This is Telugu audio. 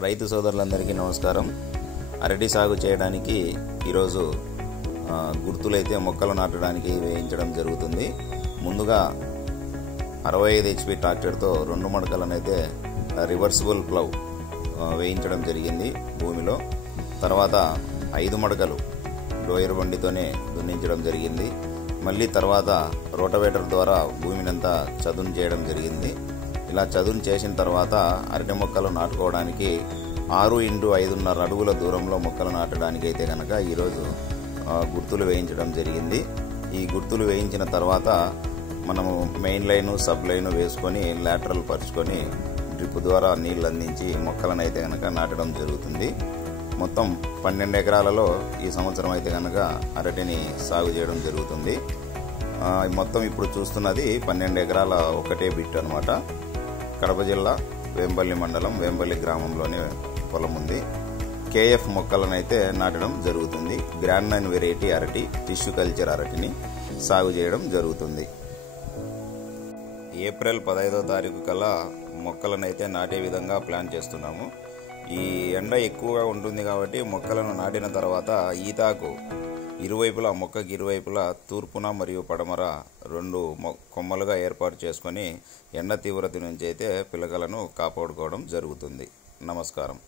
రైతు సోదరులందరికీ నమస్కారం. అరటి సాగు చేయడానికి ఈరోజు గుర్తులైతే మొక్కలు నాటడానికి వేయించడం జరుగుతుంది. ముందుగా 65 HP ట్రాక్టర్తో 2 మడకలనైతే రివర్సిబుల్ ప్లవ్ వేయించడం జరిగింది భూమిలో. తర్వాత 5 మడకలు డోయర్ బండితోనే దున్నించడం జరిగింది. మళ్ళీ తర్వాత రోటవేటర్ ద్వారా భూమినంతా చదును చేయడం జరిగింది. ఇలా చదును చేసిన తర్వాత అరటి మొక్కలు నాటుకోవడానికి 6 x 5.5 అడుగుల దూరంలో మొక్కలు నాటడానికి అయితే కనుక ఈరోజు గుర్తులు వేయించడం జరిగింది. ఈ గుర్తులు వేయించిన తర్వాత మనము మెయిన్ లైను సబ్ లైను వేసుకొని లాటరల్ పరుచుకొని డ్రిప్ ద్వారా నీళ్ళు అందించి మొక్కలను అయితే కనుక నాటడం జరుగుతుంది. మొత్తం 12 ఎకరాలలో ఈ సంవత్సరం అయితే కనుక అరటిని సాగు చేయడం జరుగుతుంది. మొత్తం ఇప్పుడు చూస్తున్నది 12 ఎకరాల ఒకటే బిట్ అనమాట. కడప జిల్లా వేంపల్లి మండలం వేంపల్లి గ్రామంలోనే పొలం ఉంది. KF మొక్కలనైతే నాటడం జరుగుతుంది. గ్రాండ్ 9 వెరైటీ అరటి, టిష్యూ కల్చర్ అరటిని సాగు చేయడం జరుగుతుంది. ఏప్రిల్ 15వ తారీఖు కల్లా మొక్కలనైతే నాటే విధంగా ప్లాన్ చేస్తున్నాము. ఈ ఎండ ఎక్కువగా ఉంటుంది కాబట్టి మొక్కలను నాటిన తర్వాత ఈతాకు ఇరువైపులా, మొక్కకి ఇరువైపులా తూర్పున మరియు పడమర 2 కొమ్మలుగా ఏర్పాటు చేసుకొని ఎండ తీవ్రత నుంచి అయితే పిలకలను కాపాడుకోవడం జరుగుతుంది. నమస్కారం.